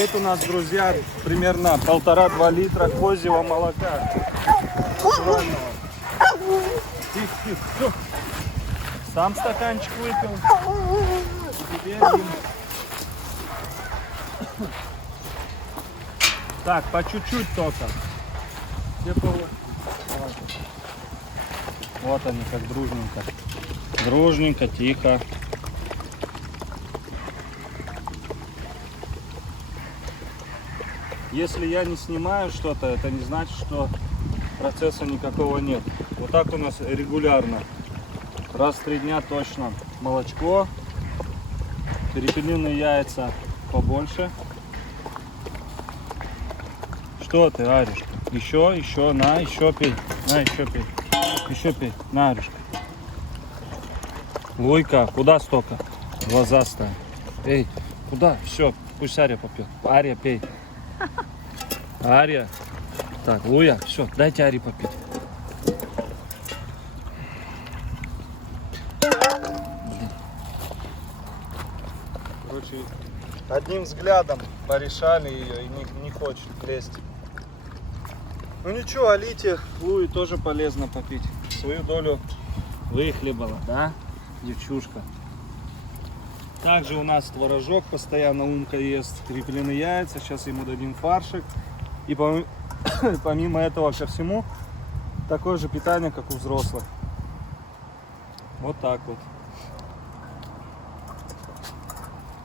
Тут у нас, друзья, примерно 1,5-2 литра козьего молока. Натурального. Тихо. Все. Сам стаканчик выпил. И теперь им. Так, по чуть-чуть только. Все вот они, как дружненько. Дружненько, тихо. Если я не снимаю что-то, это не значит, что процесса никакого нет. Вот так у нас регулярно. Раз в 3 дня точно молочко. Перепелиные яйца побольше. Что ты, Арюшка? Еще, на, еще пей. На, еще пей. Еще пей. На, Арюшка. Луйка, куда столько? Глаза ставь. Эй, куда? Все, пусть Ария попьет. Ария, пей. Ария. Так, Луя, все, дайте Арии попить. Короче, одним взглядом порешали ее и не хочет лезть. Ну ничего, Алите, Луи тоже полезно попить. Свою долю выхлебала, да, девчушка? Также у нас творожок постоянно Умка ест, перепелиные яйца. Сейчас ему дадим фаршик. И помимо этого ко всему, такое же питание, как у взрослых. Вот так вот.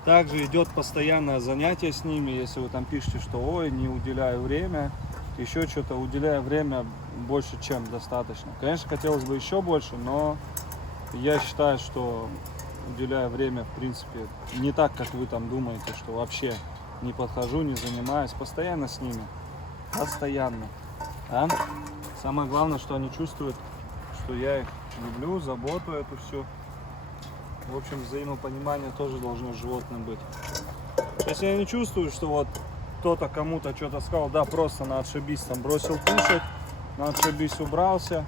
Также идет постоянное занятие с ними. Если вы там пишете, что ой, не уделяю время, еще что-то, уделяя время больше, чем достаточно. Конечно, хотелось бы еще больше, но я считаю, что уделяя время, в принципе, не так, как вы там думаете, что вообще не подхожу, не занимаюсь. Постоянно с ними. Постоянно. А? Самое главное, что они чувствуют, что я их люблю, заботу эту всю. В общем, взаимопонимание тоже должно с животным быть. Если я не чувствую, что вот кто-то кому-то что-то сказал, да, просто на отшибись там бросил кушать, на отшибись убрался,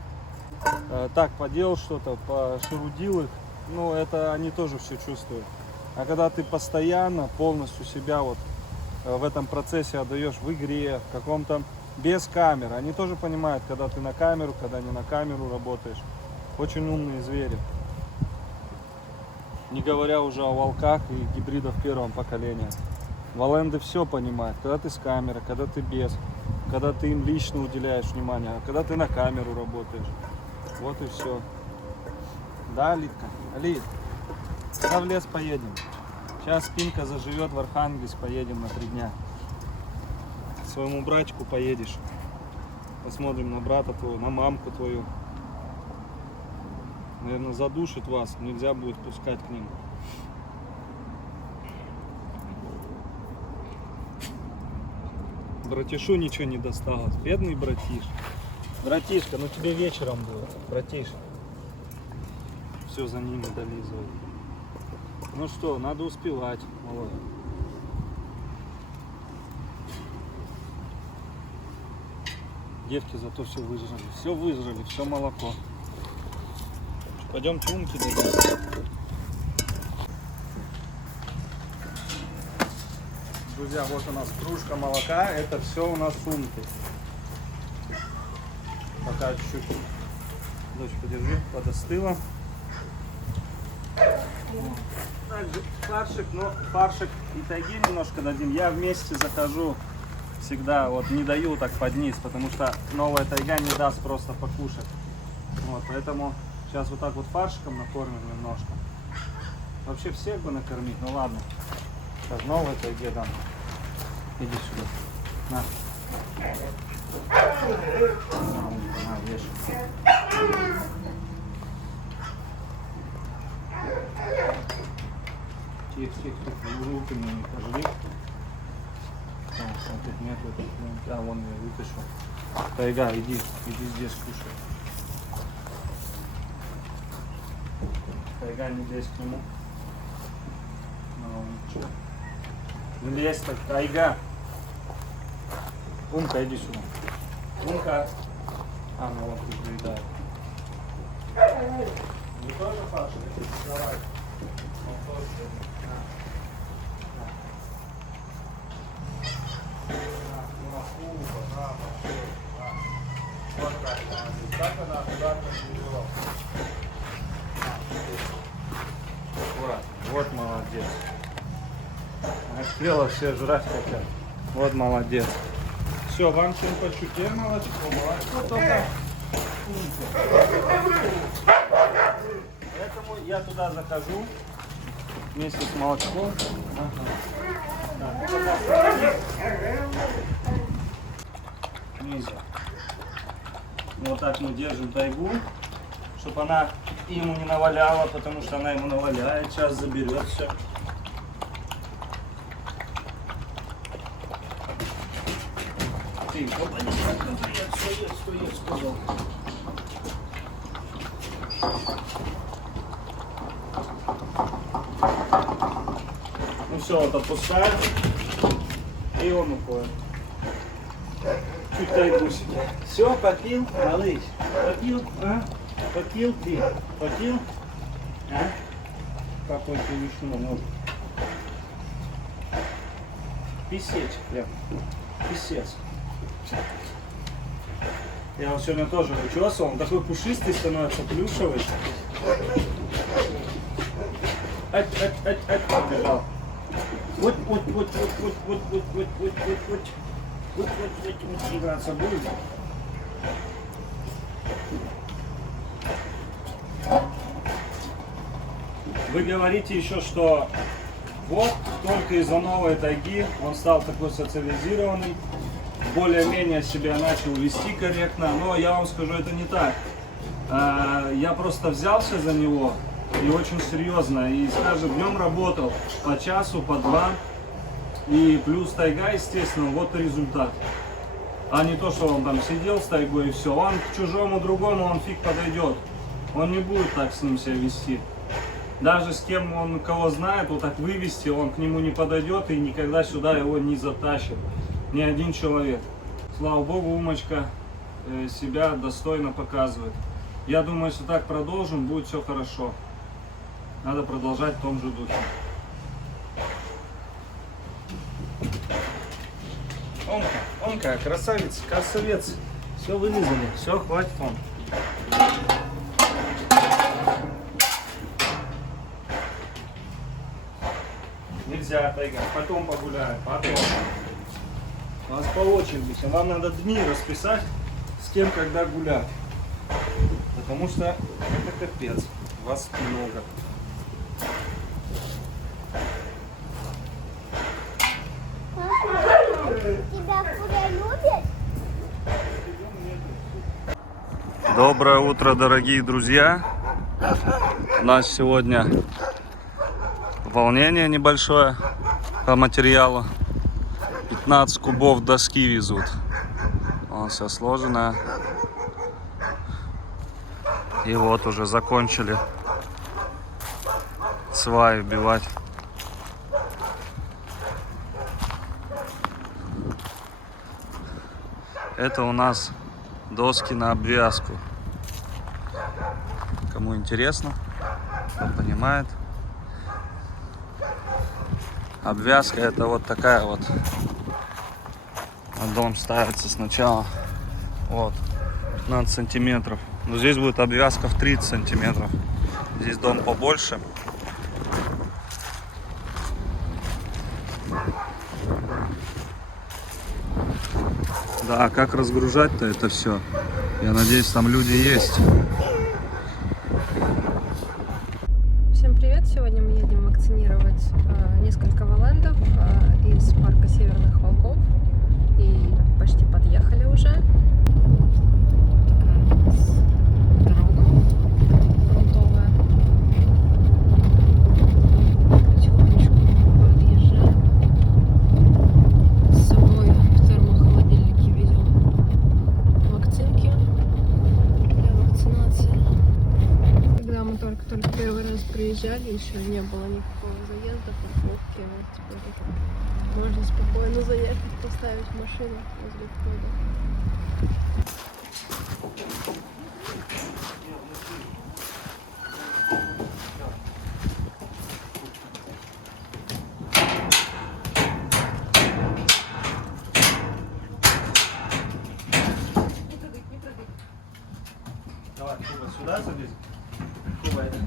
так поделал что-то, пошерудил их, ну, это они тоже все чувствуют. А когда ты постоянно полностью себя вот в этом процессе отдаешь в игре, в каком-то без камеры, они тоже понимают, когда ты на камеру, когда не на камеру работаешь. Очень умные звери. Не говоря уже о волках и гибридах первого поколения. Валенды все понимают, когда ты с камеры, когда ты без, когда ты им лично уделяешь внимание, а когда ты на камеру работаешь. Вот и все. Да, Алитка? Алит, когда в лес поедем? Сейчас Спинка заживет в Архангельск, поедем на 3 дня. К своему братику поедешь. Посмотрим на брата твоего, на мамку твою. Наверное, задушит вас, нельзя будет пускать к ним. Братишу ничего не досталось. Бедный братиш. Братишка, ну тебе вечером будет, братиш. Все за ними долизывает. Ну что, надо успевать. Вот. Девки зато все выжрали, все молоко. Пойдемте Умки дадим. Друзья, вот у нас кружка молока, это все у нас Умки. Пока чуть-чуть, дочь, подержи, подостыла. Также фаршик, но фаршик и тайги немножко дадим. Я вместе захожу всегда, вот не даю так под низ, потому что новая тайга не даст просто покушать. Вот, поэтому сейчас вот так вот фаршиком накормим немножко. Вообще всех бы накормить, ну ладно. Сейчас новой тайге дам. Иди сюда. На. На, ешь. Тихо, руки мне не пожри. Тут нет, а вон я вытащу. Тайга, иди здесь кушай. Тайга, не лезь к нему. Не лезь так, Тайга. Умка, иди сюда. Умка. А, ну вот тут доедает. Не тоже фарш? Давай. Вот так, как она аккуратно перевела. Аккуратно. Вот молодец. Хотела все жрать хотят. Вот молодец. Все, вам чем по чуте молочко, молочко только. Поэтому я туда захожу вместе с молочком. Низко. Вот так мы держим тайгу, чтобы она ему не наваляла, потому что она ему наваляет, сейчас заберет все. Ты, опа, не стоит, сказал. Ну все, вот отпускаем, и он уходит. Чуть тайгу себе. Все, попил, малыш? Попил, а? Попил ты? Попил? А? Какой ты вишну, ну. Писечек прям. Писец. Я его сегодня тоже учесал, он такой пушистый становится, плюшевый. Побежал. Вот, играться будет. Вы говорите еще, что вот только из-за новой тайги он стал такой социализированный, более-менее себя начал вести корректно, но я вам скажу, это не так. Я просто взялся за него и очень серьезно, и с каждым днем работал по часу, по два. И плюс тайга, естественно, вот и результат. А не то, что он там сидел с тайгой и все. Он к чужому другому, он фиг подойдет. Он не будет так с ним себя вести. Даже с кем он кого знает, вот так вывести, он к нему не подойдет и никогда сюда его не затащит. Ни один человек. Слава Богу, Умочка себя достойно показывает. Я думаю, если так продолжим, будет все хорошо. Надо продолжать в том же духе. Омка, красавец, красавец. Все вылизали, все, хватит вам. Нельзя, тайга, потом погуляем, потом. У нас по очереди, вам надо дни расписать, с кем когда гулять. Потому что это капец, вас много. Тебя куры любят? Доброе утро, дорогие друзья. У нас сегодня волнение небольшое по материалу. 15 кубов доски везут. Вон все сложено. И вот уже закончили сваи вбивать. Это у нас доски на обвязку. Кому интересно, кто понимает. Обвязка это вот такая вот. Дом ставится сначала вот 15 сантиметров. Но здесь будет обвязка в 30 сантиметров. Здесь дом побольше. Да, как разгружать-то это все? Я надеюсь, там люди есть. Всем привет! Сегодня мы едем вакцинировать несколько валендов из парка Северных Волков. И почти подъехали уже. Такая у нас дорога грунтовая. Потихонечку подъезжаем. С собой в термохолодильнике везем вакцинки для вакцинации. Когда мы только первый раз приезжали, еще не было никакого заезда, парковки. Вот теперь можно спокойно заехать, поставить машину возле входа. Давай, Куба, сюда садись. Куба, это.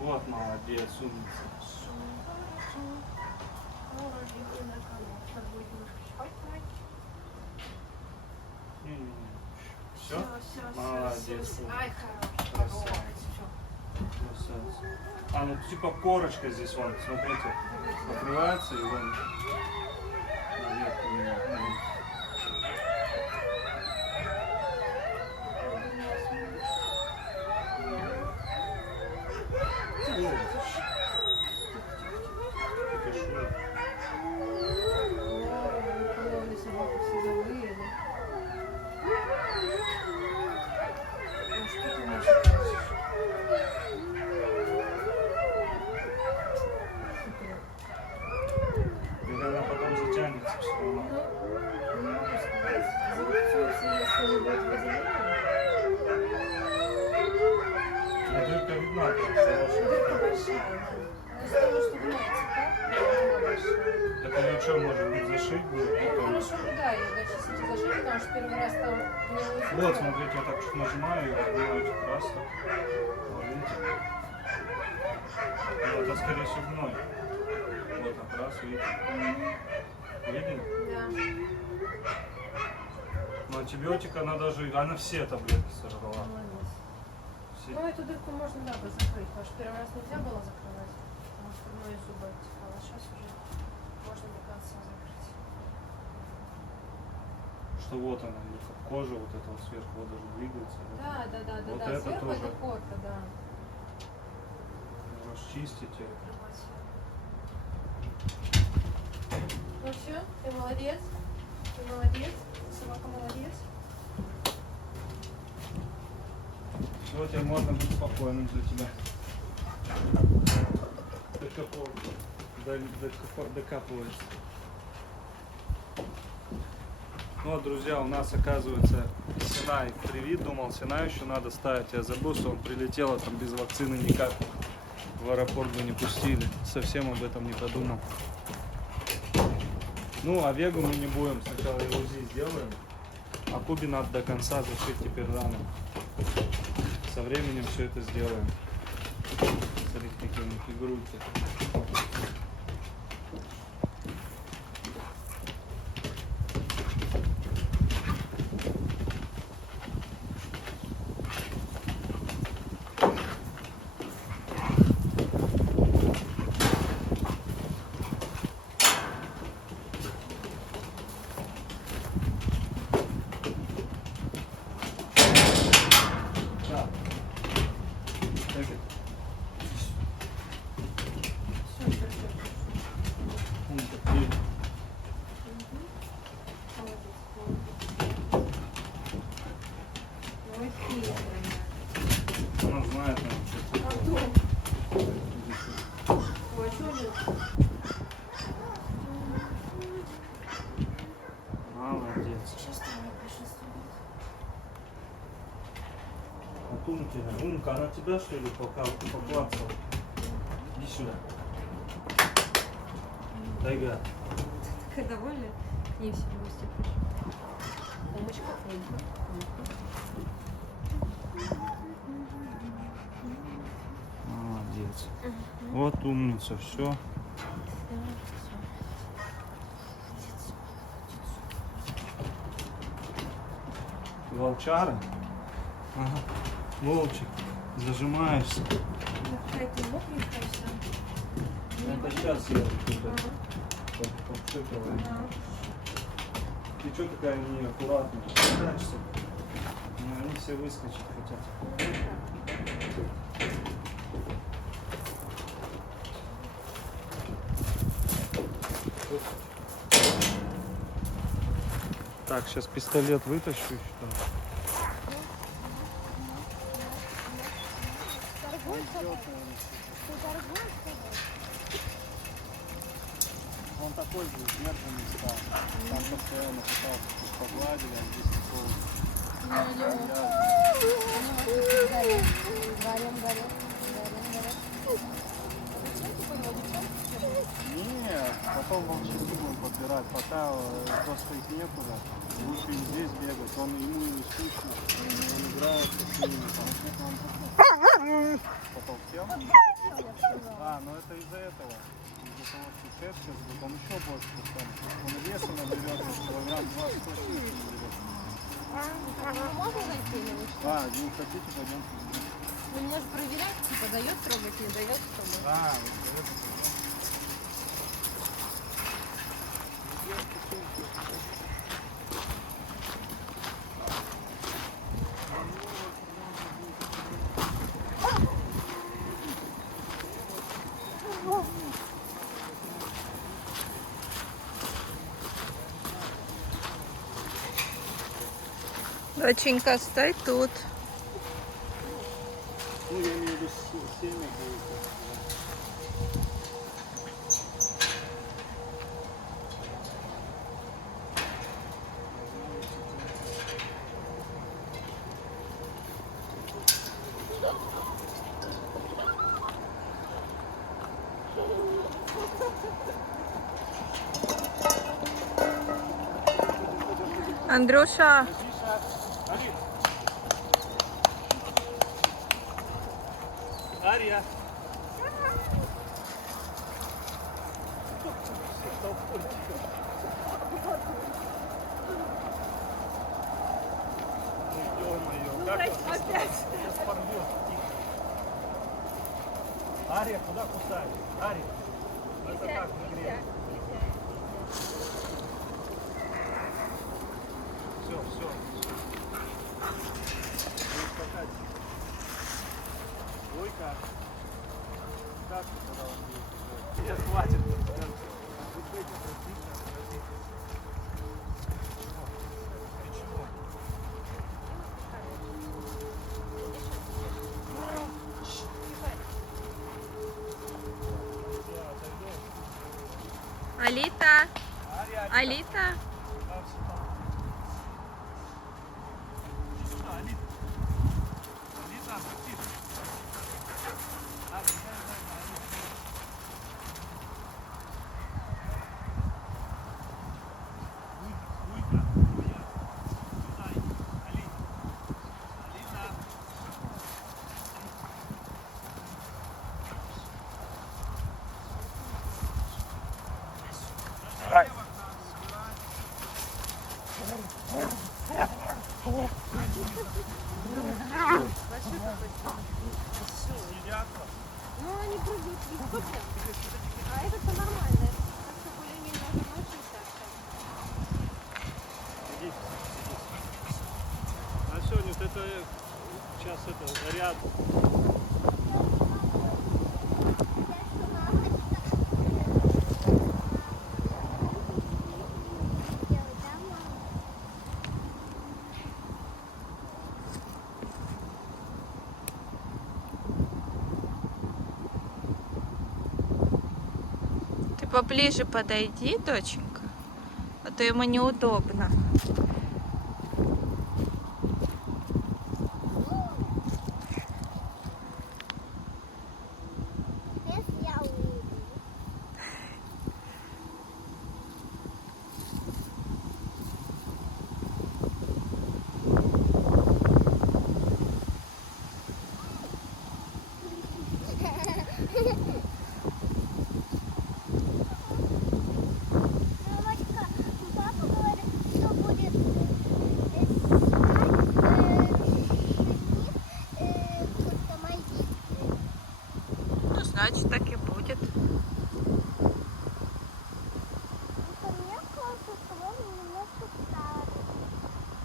Вот молодец, умница. Все? Молодец. Ай, хорош. Красавец. Красавец. А, ну типа корочка здесь, вон, смотрите, открывается и вон наверх у меня. Она потом затянется все равно. А дырка видна, как хорошая. Так ее что, может быть, зашить будет? Вот, смотрите, я так чуть нажимаю, и открываете красно. Вот, видите? Ну, это, скорее всего, гной. Вот, как раз, видите? Видели? Да. Но антибиотик, она все таблетки сожрала. Молодец. Все. Ну, эту дырку можно, да, бы закрыть, потому что первый раз нельзя было закрывать, потому что мои зубы оттекало. Сейчас уже можно до конца закрыть. Что вот она, или как кожа вот эта вот сверху, вот даже двигается. Да. Вот Да. это Сверху тоже. это корка, да. Расчистите. Ну все, ты молодец. Ты молодец. Собака молодец. Все, теперь можно быть спокойным для тебя. Докапываешься. Ну вот, друзья, у нас оказывается Синай привит. Думал, Синай еще надо ставить. Я забыл, что он прилетел, а там без вакцины никак в аэропорт бы не пустили. Совсем об этом не подумал. Ну, а Вегу мы не будем. Сначала его УЗИ сделаем. А Кубе надо до конца зашить теперь рано. Со временем все это сделаем. Смотрите, какие у них игрульки. Она знает, молодец. А Умка, она тебя что ли поклацала? Иди сюда. Тайга. Такая довольная. К ней все в гости пришли. Умочка, Умка. Молодец. Вот умница, все. Волчара? Ага. Волчик, зажимаешься. Какая-то мокренькая вся. Это сейчас я попшикала. Ты что такая неаккуратная? Прячься. Ну, они все выскочить хотят. Так, сейчас пистолет вытащу еще. Торгуешь с тобой? Ты торгуешь с тобой? Он такой же сдержанный стал. Там постоянно пытался, чтобы погладили, а здесь такого. Горем. потом волчки будем подбирать, пока просто их некуда. Лучше им здесь бегать, ему не скучно, он играется с ними там. Потом всем? Ну это из-за этого. Из-за того, что шерсть сейчас будет, он еще больше достанет. Он веса наберет, килограмм 20 точно наберет. Можно зайти или вы что? Не хотите, пойдемте. Вы меня же проверять, типа, дает трогать, не дает, чтобы... Да, вот это. Доченька, стой тут. Я имею в виду семя будет. Андрюша, Ария. Ария, куда кусает? Ария. Это как в игре? Все. Ой, как. Как когда он будет? Нет, хватит. Алита, Алита. Ну, они прыгают легко прям. А это-то нормально. Как-то более-менее уже научился общаться. А сегодня вот это сейчас это заряд. Ты поближе подойди, доченька, а то ему неудобно. Ну, значит, так и будет.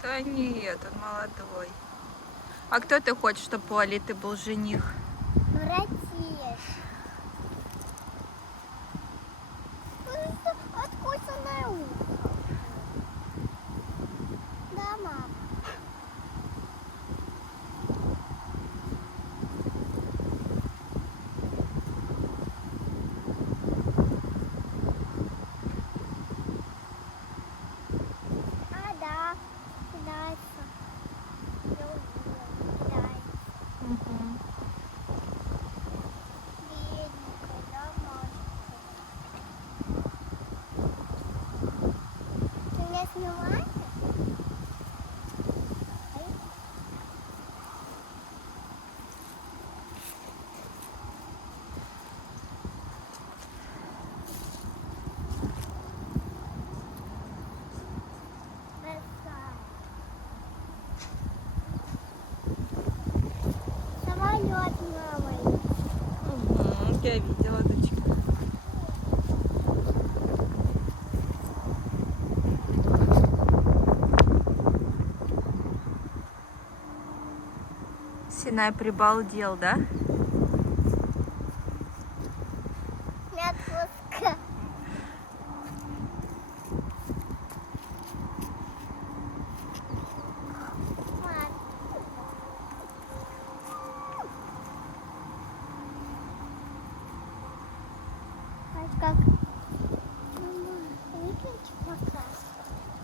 Да нет, он молодой. А кто ты хочешь, чтобы у Алиты был жених? Откусанное ухо. Да, мама. Да. Дальше. Я увидела. Дальше. Угу. Я видела, дочка. Синай прибалдел, да? Не отпускай. Мам. Ай, как